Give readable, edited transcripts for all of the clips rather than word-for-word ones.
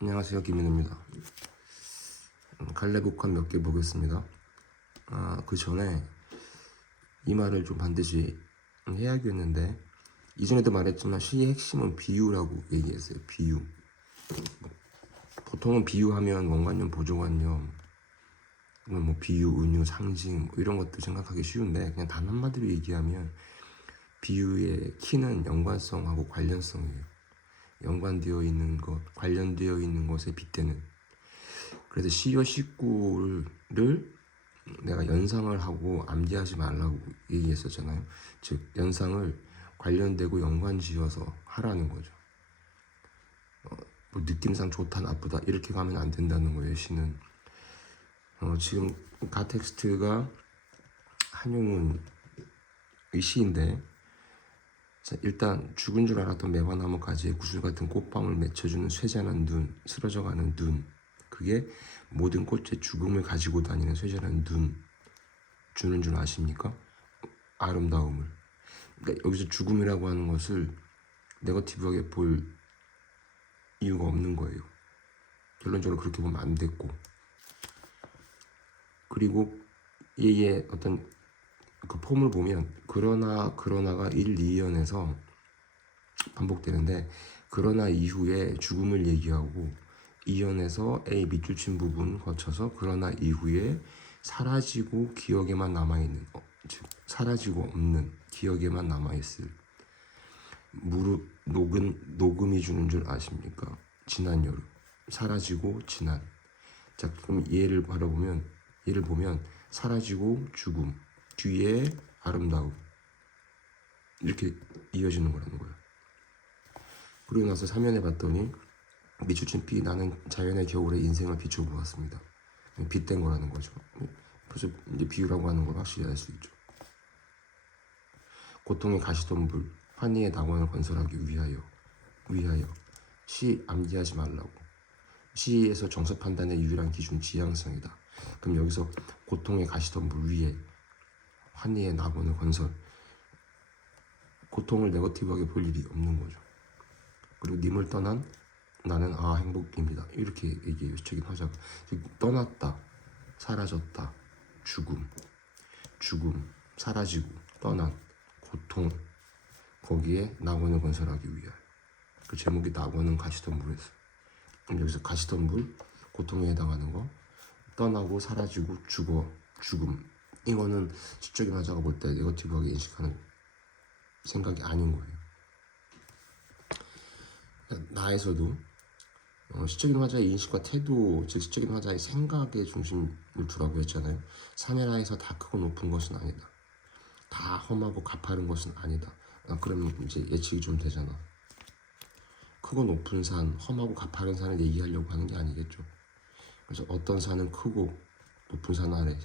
안녕하세요, 김민우입니다. 갈래복합 몇 개 보겠습니다. 그 전에 이 말을 좀 반드시 해야겠는데, 이전에도 말했지만 시의 핵심은 비유라고 얘기했어요. 비유. 보통은 비유하면 원관념, 보조관념, 뭐 비유, 은유, 상징 뭐 이런 것들 생각하기 쉬운데, 그냥 단 한마디로 얘기하면 비유의 키는 연관성하고 관련성이에요. 연관되어 있는 것, 관련되어 있는 것에 빗대는. 그래서 시여 식구를 내가 연상을 하고 암기하지 말라고 얘기했었잖아요. 즉 연상을 관련되고 연관지어서 하라는 거죠. 뭐 느낌상 좋다 나쁘다 이렇게 가면 안 된다는 거예요. 시는 지금 가텍스트가 한용운의 시인데, 자, 일단 죽은 줄 알았던 매화나무 가지에 구슬 같은 꽃방울 맺혀주는 쇠잔한 눈, 쓰러져가는 눈, 그게 모든 꽃의 죽음을 가지고 다니는 쇠잔한 눈 주는 줄 아십니까? 아름다움을. 그러니까 여기서 죽음이라고 하는 것을 네거티브하게 볼 이유가 없는 거예요. 결론적으로 그렇게 보면 안 됐고, 그리고 얘의 어떤 그 폼을 보면 그러나가 1, 2연에서 반복되는데, 그러나 이후에 죽음을 얘기하고 2연에서 A 밑줄 친 부분 거쳐서 그러나 이후에 사라지고 기억에만 남아있는, 즉 사라지고 없는 기억에만 남아있을 녹음이 주는 줄 아십니까? 지난 여름, 사라지고 지난. 자, 그럼 얘를 보면 사라지고 죽음, 뒤에 아름다움, 이렇게 이어지는 거라는 거예요. 그러고 나서 3연에 봤더니 미추친 피, 나는 자연의 겨울에 인생을 비춰보았습니다. 빗댄 거라는 거죠. 그래서 이제 비유라고 하는 걸 확실히 알 수 있죠. 고통의 가시덤불, 환희의 낙원을 건설하기 위하여 시 암기하지 말라고. 시에서 정석 판단의 유일한 기준 지향성이다. 그럼 여기서 고통의 가시덤불 위에 환희의 낙원을 건설, 고통을 네거티브하게 볼 일이 없는 거죠. 그리고 님을 떠난 나는 행복입니다. 이렇게 얘기해요. 시적인 화자가. 떠났다, 사라졌다, 죽음, 사라지고, 떠난, 고통, 거기에 낙원을 건설하기 위하여. 그 제목이 낙원은 가시덤불에서. 그럼 여기서 가시덤불, 고통에 해당하는 거, 떠나고 사라지고 죽음. 이거는 시적인 화자가 볼 때 네거티브하게 인식하는 생각이 아닌 거예요. 나에서도 시적인 화자의 인식과 태도, 즉 시적인 화자의 생각에 중심을 두라고 했잖아요. 사메라에서 다 크고 높은 것은 아니다. 다 험하고 가파른 것은 아니다. 그러면 이제 예측이 좀 되잖아. 크고 높은 산, 험하고 가파른 산을 얘기하려고 하는 게 아니겠죠. 그래서 어떤 산은 크고 높은 산 아래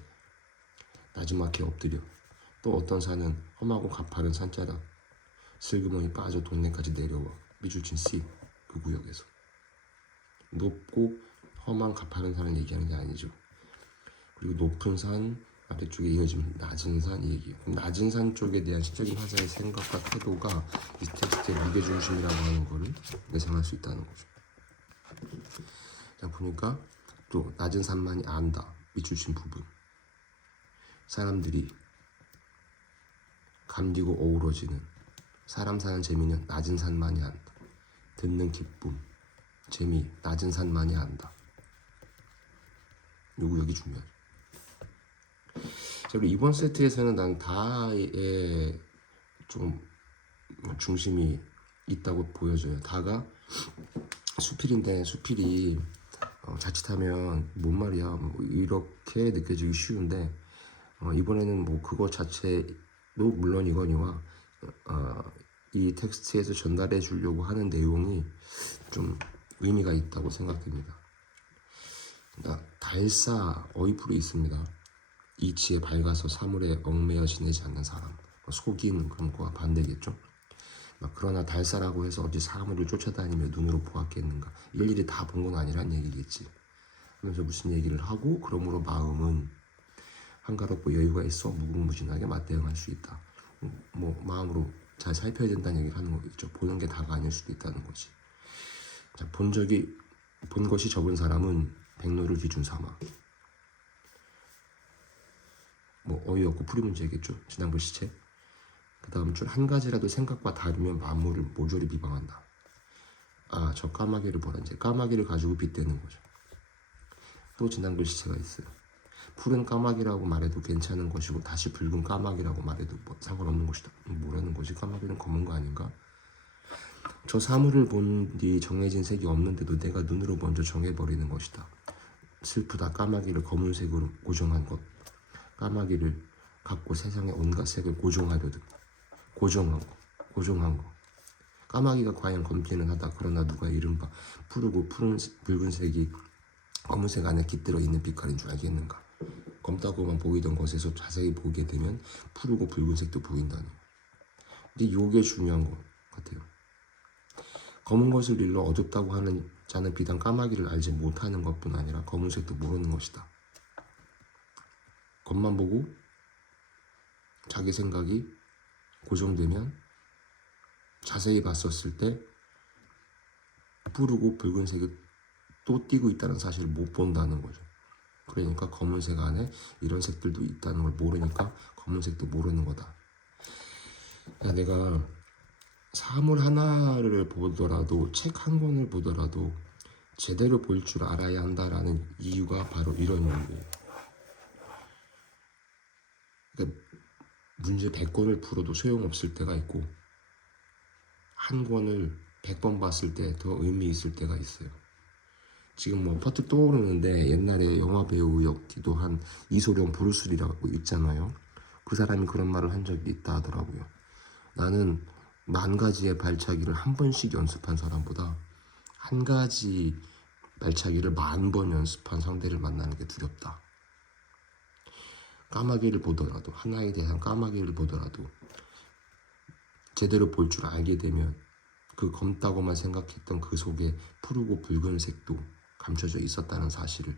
나지막히 엎드려, 또 어떤 산은 험하고 가파른 산자락 슬그머니 빠져 동네까지 내려와 미줄친 C, 그 구역에서 높고 험한 가파른 산을 얘기하는 게 아니죠. 그리고 높은 산 아래쪽에 이어지면 낮은 산 얘기. 낮은 산 쪽에 대한 시적인 화자의 생각과 태도가 이 텍스트의 무게중심이라고 하는 거를 예상할 수 있다는 거죠. 자, 보니까 또 낮은 산만이 안다, 밑줄 친 부분. 사람들이 감디고 어우러지는, 사람 사는 재미는 낮은 산만이 안다. 듣는 기쁨, 재미, 낮은 산만이 안다. 요거 여기 중요하죠. 자, 그리고 이번 세트에서는 난 다에 좀 중심이 있다고 보여져요. 다가 수필인데, 수필이 자칫하면 뭔 말이야 뭐 이렇게 느껴지기 쉬운데, 이번에는 뭐 그거 자체도 물론이거니와 이 텍스트에서 전달해 주려고 하는 내용이 좀 의미가 있다고 생각됩니다. 달사 어휘풀이 있습니다. 이치에 밝아서 사물에 얽매여 지내지 않는 사람, 속이는 그런 거와 반대겠죠. 그러나 달사라고 해서 어디 사물을 쫓아다니며 눈으로 보았겠는가, 일일이 다 본 건 아니란 얘기겠지 하면서 무슨 얘기를 하고, 그러므로 마음은 한가롭고 여유가 있어 무궁무진하게 맞대응할 수 있다. 뭐 마음으로 잘 살펴야 된다는 얘기를 하는 거겠죠. 보는 게 다가 아닐 수도 있다는 거지. 자, 본 것이 적은 사람은 백로를 기준 삼아. 뭐 어이없고 풀이 문제겠죠. 지난번 시체. 그 다음 줄 한 가지라도 생각과 다르면 만물을 모조리 비방한다. 아, 저 까마귀를 보라. 이제 까마귀를 가지고 빗대는 거죠. 또 지난번 시체가 있어요. 푸른 까마귀라고 말해도 괜찮은 것이고 다시 붉은 까마귀라고 말해도 뭐 상관없는 것이다. 뭐라는 거지? 까마귀는 검은 거 아닌가? 저 사물을 본 뒤 정해진 색이 없는데도 내가 눈으로 먼저 정해버리는 것이다. 슬프다. 까마귀를 검은색으로 고정한 것. 까마귀를 갖고 세상의 온갖 색을 고정하려든. 고정한 거. 까마귀가 과연 검기는 하다. 그러나 누가 이른바 푸르고 붉은색이 검은색 안에 깃들어 있는 빛깔인 줄 알겠는가? 검다고만 보이던 것에서 자세히 보게 되면 푸르고 붉은색도 보인다는. 근데 이게 중요한 것 같아요. 검은 것을 일러 어둡다고 하는 자는 비단 까마귀를 알지 못하는 것뿐 아니라 검은색도 모르는 것이다. 겉만 보고 자기 생각이 고정되면 자세히 봤었을 때 푸르고 붉은색이 또 띄고 있다는 사실을 못 본다는 거죠. 그러니까 검은색 안에 이런 색들도 있다는 걸 모르니까 검은색도 모르는 거다. 내가 사물 하나를 보더라도 책 한 권을 보더라도 제대로 볼 줄 알아야 한다라는 이유가 바로 이런 이유예요. 그러니까 문제 100권을 풀어도 소용없을 때가 있고 한 권을 100번 봤을 때 더 의미 있을 때가 있어요. 지금 뭐 퍼뜩 떠오르는데 옛날에 영화 배우였기도 한 이소룡 브루스리라고 있잖아요. 그 사람이 그런 말을 한 적이 있다 하더라고요. 나는 10,000가지의 발차기를 한 번씩 연습한 사람보다 한 가지 발차기를 10,000번 연습한 상대를 만나는 게 두렵다. 까마귀를 보더라도 하나에 대한 까마귀를 보더라도 제대로 볼 줄 알게 되면 그 검다고만 생각했던 그 속에 푸르고 붉은색도 감춰져 있었다는 사실을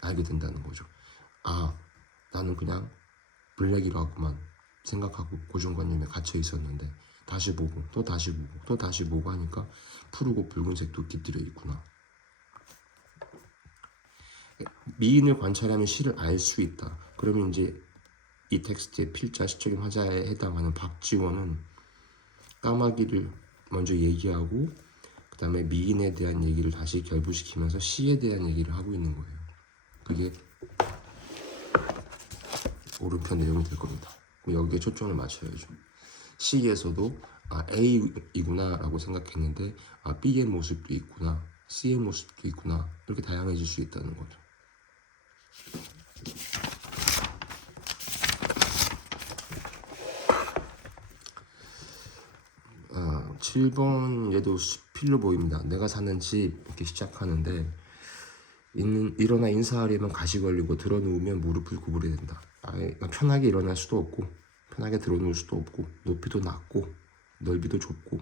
알게 된다는 거죠. 아, 나는 그냥 블랙이라고만 생각하고 고정관념에 갇혀 있었는데 다시 보고 또 다시 보고 또 다시 보고 하니까 푸르고 붉은색도 깃들여 있구나. 미인을 관찰하면 시를 알 수 있다. 그러면 이제 이 텍스트의 필자 시적인 화자에 해당하는 박지원은 까마귀를 먼저 얘기하고 그 다음에 미인에 대한 얘기를 다시 결부시키면서 시에 대한 얘기를 하고 있는 거예요. 그게 오른편 내용이 될 겁니다. 여기에 초점을 맞춰야죠. C에서도 A이구나 라고 생각했는데 B의 모습도 있구나, C의 모습도 있구나, 이렇게 다양해질 수 있다는 거죠. 아, 7번 얘도 필로 보입니다. 내가 사는 집 이렇게 시작하는데 일어나 인사하려면 가시 걸리고 들어 누우면 무릎을 구부려야 된다. 편하게 일어날 수도 없고 편하게 들어 누울 수도 없고 높이도 낮고 넓이도 좁고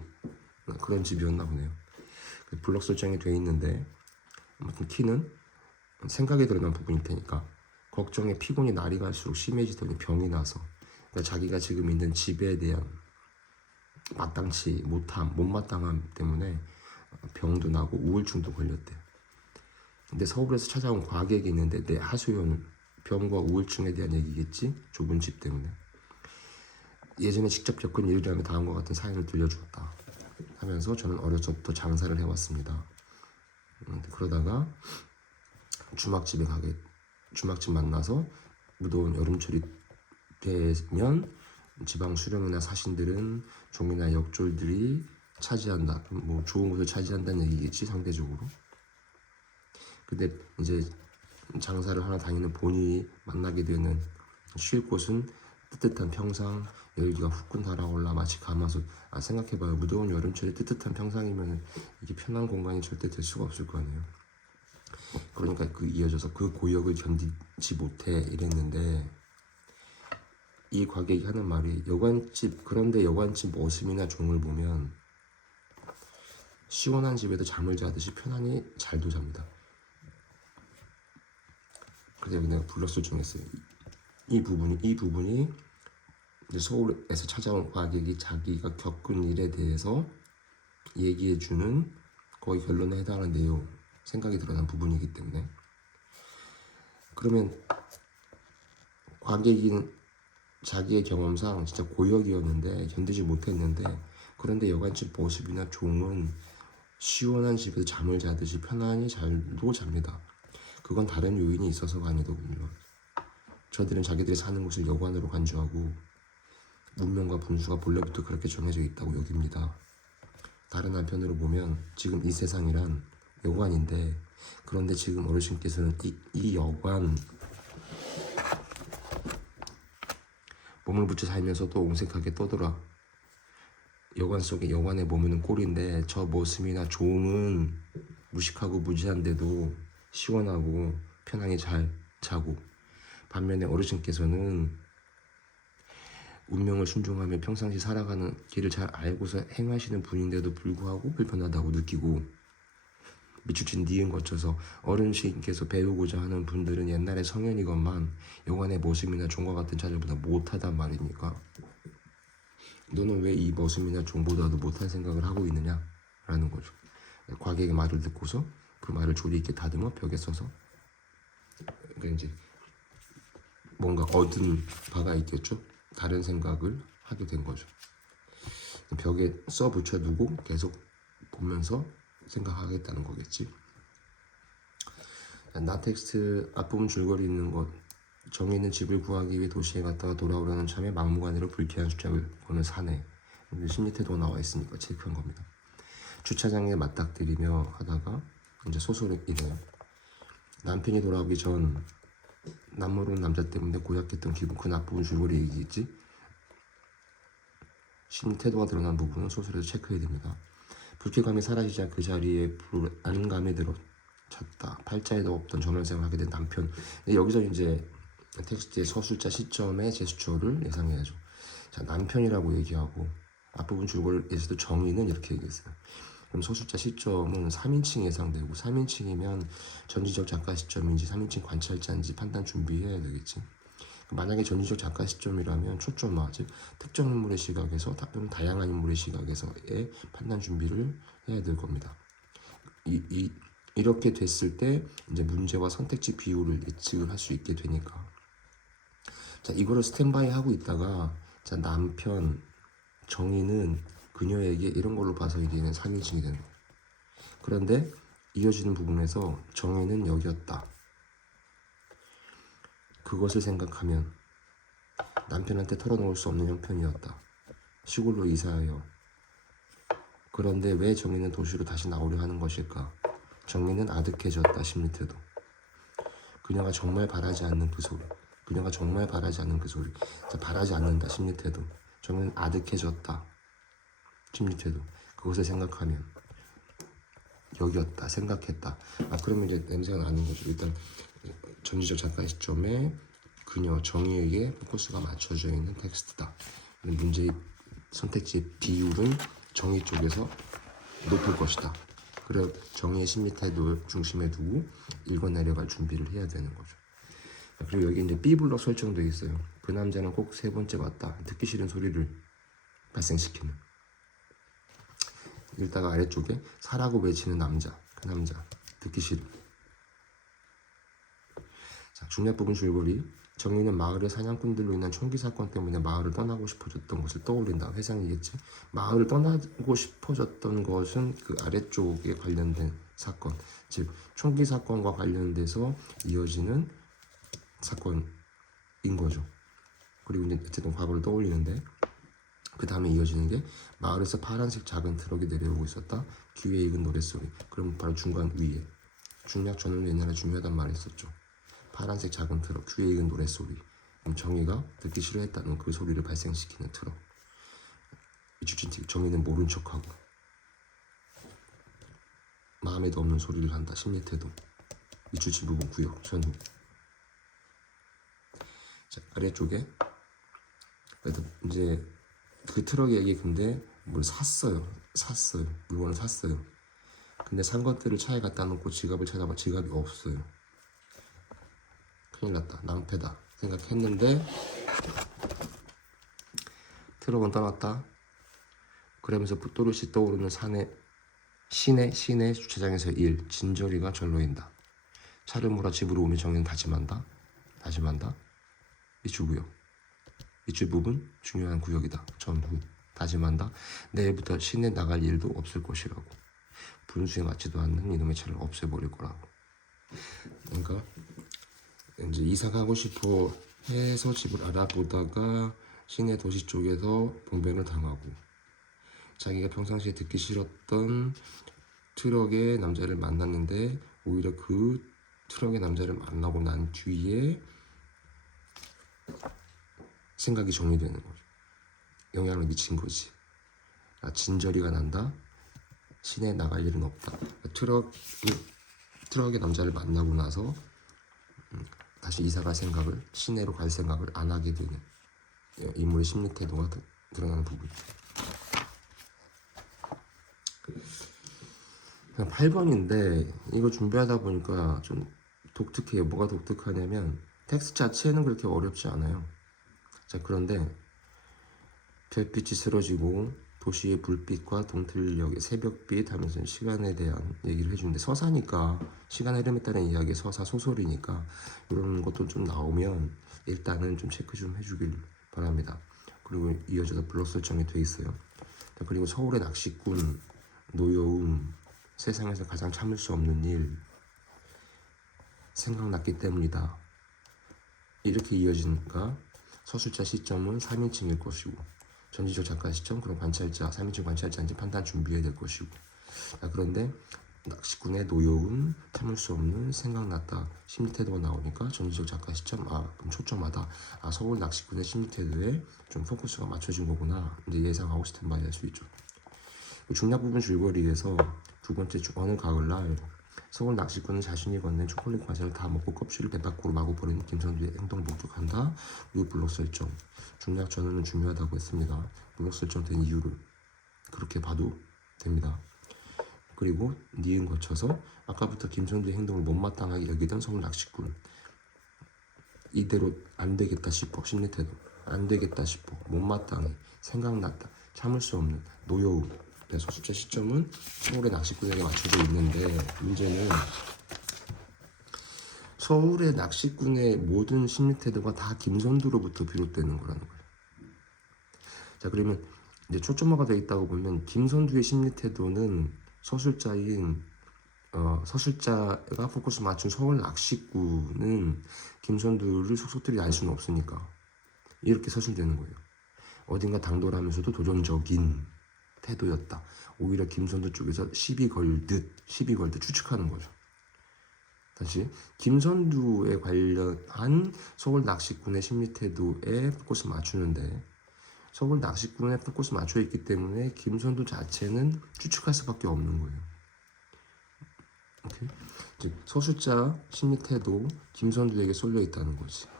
그런 집이었나 보네요. 블럭 설정이 돼 있는데 아무튼 키는 생각에 드러난 부분일 테니까 걱정에 피곤이 날이 갈수록 심해지더니 병이 나서 그러니까 자기가 지금 있는 집에 대한 마땅치 못함, 못마땅함 때문에 병도 나고 우울증도 걸렸대. 근데 서울에서 찾아온 과객이 있는데 내 하소연 병과 우울증에 대한 얘기겠지? 좁은 집 때문에. 예전에 직접 겪은 일이라면 다음과 같은 사연을 들려주었다 하면서 저는 어렸을 때부터 장사를 해왔습니다. 그러다가 주막집 만나서 무더운 여름철이 되면 지방 수령이나 사신들은 종이나 역졸들이 차지한다. 뭐 좋은 곳을 차지한다는 얘기겠지 상대적으로. 근데 이제 장사를 하나 다니는 본인이 만나게 되는 쉴 곳은 뜨뜻한 평상, 열기가 후끈 달아올라 마치 가마솥. 생각해봐요. 무더운 여름철에 뜨뜻한 평상이면 이게 편한 공간이 절대 될 수가 없을 거 아니에요. 그러니까 이어져서 그 고역을 견디지 못해 이랬는데 이 과객이 하는 말이 그런데 여관집 머슴이나 종을 보면 시원한 집에도 잠을 자듯이 편안히 잘도 잡니다. 그래서 여기 내가 블럭 설정했어요. 이 부분이 이제 서울에서 찾아온 과객이 자기가 겪은 일에 대해서 얘기해주는 거의 결론에 해당하는 내용. 생각이 드러난 부분이기 때문에. 그러면 과객인 자기의 경험상 진짜 고역이었는데 견디지 못했는데, 그런데 여관집 모습이나 종은 시원한 집에서 잠을 자듯이 편안히 잘도 잡니다. 그건 다른 요인이 있어서가 아니더군요. 저들은 자기들이 사는 곳을 여관으로 간주하고 운명과 분수가 본래부터 그렇게 정해져 있다고 여깁니다. 다른 한편으로 보면 지금 이 세상이란 여관인데, 그런데 지금 어르신께서는 이 여관 몸을 붙여 살면서도 옹색하게 떠돌아 여관 속에 여관에 머무는 꼴인데, 저 머슴이나 종은 무식하고 무지한데도 시원하고 편하게 잘 자고, 반면에 어르신께서는 운명을 순종하며 평상시 살아가는 길을 잘 알고서 행하시는 분인데도 불구하고 불편하다고 느끼고, 미추친 니은 거쳐서 어르신께서 배우고자 하는 분들은 옛날의 성현이건만 여관의 머슴이나 종과 같은 자들보다 못하단 말입니까? 너는 왜 이 머슴이나 종보다도 못한 생각을 하고 있느냐? 라는 거죠. 과객의 말을 듣고서 그 말을 조리 있게 다듬어 벽에 써서, 그러니까 이제 뭔가 얻은 바가 있겠죠. 다른 생각을 하게 된 거죠. 벽에 써 붙여두고 계속 보면서 생각하겠다는 거겠지. 나 텍스트 앞부분 줄거리 있는 것. 정의는 집을 구하기 위해 도시에 갔다가 돌아오려는 참에 막무가내로 불쾌한 주장을 거는 사내. 심리태도가 나와 있으니까 체크한 겁니다. 주차장에 맞닥뜨리며 하다가 이제 소설이네요. 남편이 돌아오기 전 남모르는 남자 때문에 고약했던 기분, 그 앞부분 줄거리 얘기겠지. 심리태도가 드러난 부분은 소설에서 체크해야 됩니다. 불쾌감이 사라지자 그 자리에 불안감이 들어 찼다. 팔자에도 없던 전월생을 하게 된 남편. 여기서 이제 텍스트의 서술자 시점의 제스처를 예상해야죠. 자, 남편이라고 얘기하고 앞부분 줄거리에서도 정의는 이렇게 얘기했어요. 그럼 서술자 시점은 3인칭 예상되고, 3인칭이면 전지적 작가 시점인지 3인칭 관찰자인지 판단 준비해야 되겠지. 만약에 전지적 작가 시점이라면 초점화, 즉 특정 인물의 시각에서 또는 다양한 인물의 시각에서의 판단 준비를 해야 될 겁니다. 이렇게 됐을 때 이제 문제와 선택지 비율을 예측을 할 수 있게 되니까. 자, 이거를 스탠바이 하고 있다가, 자, 남편 정의는 그녀에게 이런 걸로 봐서 이제는 3인칭이 되는 거예요. 그런데 이어지는 부분에서 정의는 여기였다. 그것을 생각하면 남편한테 털어놓을 수 없는 형편이었다. 시골로 이사하여. 그런데 왜 정의는 도시로 다시 나오려 하는 것일까? 정의는 아득해졌다. 심리태도. 그녀가 정말 바라지 않는 그 소리. 그녀가 정말 바라지 않는 그 소리. 자, 바라지 않는다. 심리태도. 정의는 아득해졌다. 심리태도. 그것을 생각하면 여기였다. 생각했다. 그러면 이제 냄새가 나는 거죠. 일단 전지적 작가 시점에 그녀 정의에게 포커스가 맞춰져 있는 텍스트다. 문제의 선택지의 비율은 정의 쪽에서 높을 것이다. 그래 정의의 심리태도를 중심에 두고 읽어내려갈 준비를 해야 되는 거죠. 그리고 여기 이제 B블록 설정되어 있어요. 그 남자는 꼭 세 번째 왔다. 듣기 싫은 소리를 발생시키는. 읽다가 아래쪽에 사라고 외치는 남자. 그 남자. 듣기 싫은. 자, 중략 부분 줄거리. 정의는 마을의 사냥꾼들로 인한 총기 사건 때문에 마을을 떠나고 싶어졌던 것을 떠올린다. 회상이겠지. 마을을 떠나고 싶어졌던 것은 그 아래쪽에 관련된 사건, 즉 총기 사건과 관련돼서 이어지는 사건인 거죠. 그리고 이제 어쨌든 과거를 떠올리는데, 그 다음에 이어지는 게 마을에서 파란색 작은 트럭이 내려오고 있었다. 귀에 익은 노랫소리. 그럼 바로 중간 위에 중략 전원도 옛날에 중요하단 말을 했었죠. 파란색 작은 트럭, 귀에 익은 노랫소리. 정의가 듣기 싫어했다는 그 소리를 발생시키는 트럭. 이주진 정의는 모른 척하고 마음에도 없는 소리를 한다. 심리태도. 이주진 부분 구역 전후. 자, 아래쪽에 그래도 이제 그 트럭에게 근데 뭘 샀어요. 물건을 샀어요. 근데 산 것들을 차에 갖다 놓고 지갑을 찾아봐. 지갑이 없어요. 큰일 났다. 낭패다 생각했는데 트럭은 떠났다. 그러면서 또렷이 떠오르는 산의 시내 주차장에서 일. 진저리가 절로인다. 차를 몰아 집으로 오며 정의는 다짐한다. 밑줄 구역. 밑줄 부분 중요한 구역이다. 전후. 다짐한다. 내일부터 시내 나갈 일도 없을 것이라고. 분수에 맞지도 않는 이놈의 차를 없애버릴 거라고. 그러니까 이제 이사 가고 싶어 해서 집을 알아보다가 시내 도시 쪽에서 봉변을 당하고, 자기가 평상시에 듣기 싫었던 트럭의 남자를 만났는데 오히려 그 트럭의 남자를 만나고 난 뒤에 생각이 정리되는 거죠. 영향을 미친 거지. 진저리가 난다. 시내에 나갈 일은 없다. 트럭의 남자를 만나고 나서 다시 이사갈 생각을, 시내로 갈 생각을 안 하게 되는 인물의 심리 태도가 드러나는 부분. 8번인데 이거 준비하다 보니까 좀 독특해요. 뭐가 독특하냐면 텍스트 자체는 그렇게 어렵지 않아요. 자, 그런데 별빛이 쓰러지고 도시의 불빛과 동틀녘의 새벽빛 하면서 시간에 대한 얘기를 해주는데, 서사니까 시간 흐름에 따른 이야기, 서사 소설이니까 이런 것도 좀 나오면 일단은 좀 체크 좀 해주길 바랍니다. 그리고 이어져서 블록 설정이 돼 있어요. 자, 그리고 서울의 낚시꾼, 노여움, 세상에서 가장 참을 수 없는 일, 생각났기 때문이다. 이렇게 이어지니까 서술자 시점은 3인칭일 것이고, 전지적 작가 시점, 그럼 관찰자, 3인칭 관찰자인지 판단 준비해야 될 것이고. 자, 그런데 낚시꾼의 노여움, 참을 수 없는, 생각났다, 심리태도가 나오니까 전지적 작가 시점, 그럼 초점하다. 서울 낚시꾼의 심리태도에 좀 포커스가 맞춰진 거구나. 이제 예상하고 스탠바이 할 수 있죠. 중략 부분 줄거리에서 두 번째 어느 가을날 서울 낚시꾼은 자신이 건넨 초콜릿 과자를 다 먹고 껍질을 배 밖으로 마구 버린 김선두의 행동을 목격한다. 그리고 블록 설정. 중략 전원은 중요하다고 했습니다. 블록 설정된 이유를 그렇게 봐도 됩니다. 그리고 니은 거쳐서 아까부터 김선두의 행동을 못마땅하게 여기던 서울 낚시꾼. 이대로 안 되겠다 싶어. 심리태도. 안 되겠다 싶어. 못마땅해. 생각났다. 참을 수 없는. 노여움. 그래서 숫자 시점은 서울의 낚시꾼에게 맞춰져 있는데, 문제는 서울의 낚시꾼의 모든 심리 태도가 다 김선두로부터 비롯되는 거라는 거예요. 자, 그러면 이제 초점화가 되어 있다고 보면 김선두의 심리 태도는 서술자가 포커스 맞춘 서울 낚시꾼은 김선두를 속속들이 알 수는 없으니까 이렇게 서술되는 거예요. 어딘가 당돌하면서도 도전적인 태도였다. 오히려 김선두 쪽에서 시비 걸듯 추측하는 거죠. 다시 김선두에 관련한 서울 낚시꾼의 심리 태도에 포커스 맞추는데, 서울 낚시꾼에 포커스 맞춰 있기 때문에 김선두 자체는 추측할 수밖에 없는 거예요. 오케이? 즉 서술자 심리 태도 김선두에게 쏠려 있다는 거지.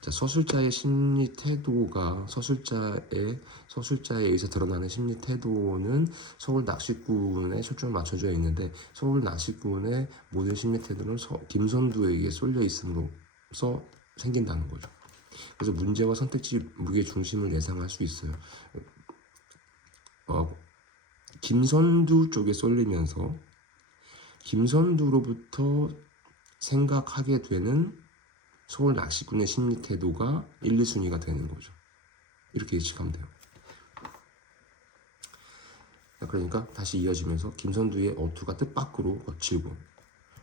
자, 서술자의 심리 태도가 서술자에 의해서 드러나는 심리 태도는 서울 낚시꾼에 초점을 맞춰져 있는데, 서울 낚시꾼의 모든 심리 태도는 김선두에게 쏠려 있음으로써 생긴다는 거죠. 그래서 문제와 선택지 무게 중심을 예상할 수 있어요. 김선두 쪽에 쏠리면서 김선두로부터 생각하게 되는 서울 낚시꾼의 심리 태도가 1, 2순위가 되는 거죠. 이렇게 예측하면 돼요. 그러니까 다시 이어지면서 김선두의 어투가 뜻밖으로 거칠고,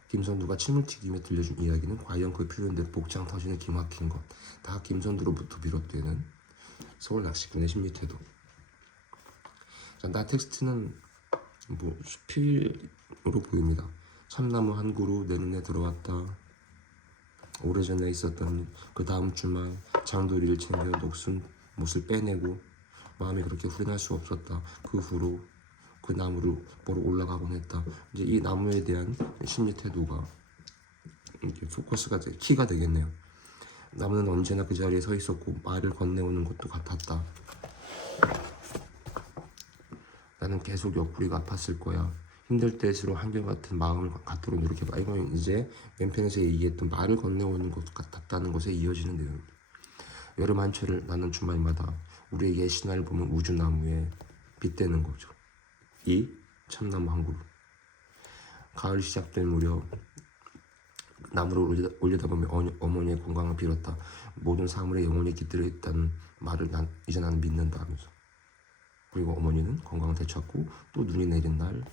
김선두가 침을 튀기며 들려준 이야기는 과연 그 표현된 복장 터지는 기막힌 것, 다 김선두로부터 비롯되는 서울 낚시꾼의 심리 태도. 자, 나 텍스트는 수필으로 보입니다. 참나무 한 그루 내 눈에 들어왔다. 오래전에 있었던 그 다음 주말 장도리를 챙겨 녹슨 못을 빼내고 마음이 그렇게 후련할 수 없었다. 그 후로 그 나무를 보러 올라가곤 했다. 이제 이 나무에 대한 심리 태도가 이렇게 포커스가 키가 되겠네요. 나무는 언제나 그 자리에 서 있었고 말을 건네오는 것도 같았다. 나는 계속 옆구리가 아팠을 거야. 힘들 때일수록 한결같은 마음을 갖도록 노력해봐. 이건 이제 왼편에서 얘기했던 말을 건네오는 것 같았다는 것에 이어지는 내용입니다. 여름 한철을 나는 주말마다 우리의 옛 신화를 보면 우주나무에 빗대는 거죠. 이 참나무 한 그루. 가을이 시작될 무렵 나무를 올려다보며 어머니의 건강을 빌었다. 모든 사물에 영혼이 깃들어 있다는 말을 이제 나는 믿는다 하면서. 그리고 어머니는 건강을 되찾고 또 눈이 내린 날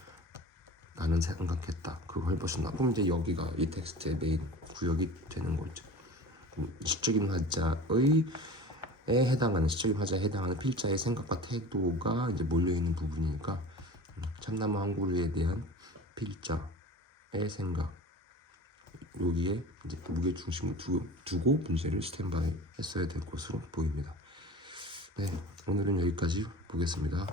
나는 생각했다. 그걸 벌써 그럼 이제 여기가 이 텍스트의 메인 구역이 되는 거죠. 시적인 화자의 시적인 화자에 해당하는 필자의 생각과 태도가 이제 몰려 있는 부분이니까 참나무 한 그루에 대한 필자의 생각 여기에 이제 무게 중심을 두고 문제를 스탠바이 했어야 될 것으로 보입니다. 네, 오늘은 여기까지 보겠습니다.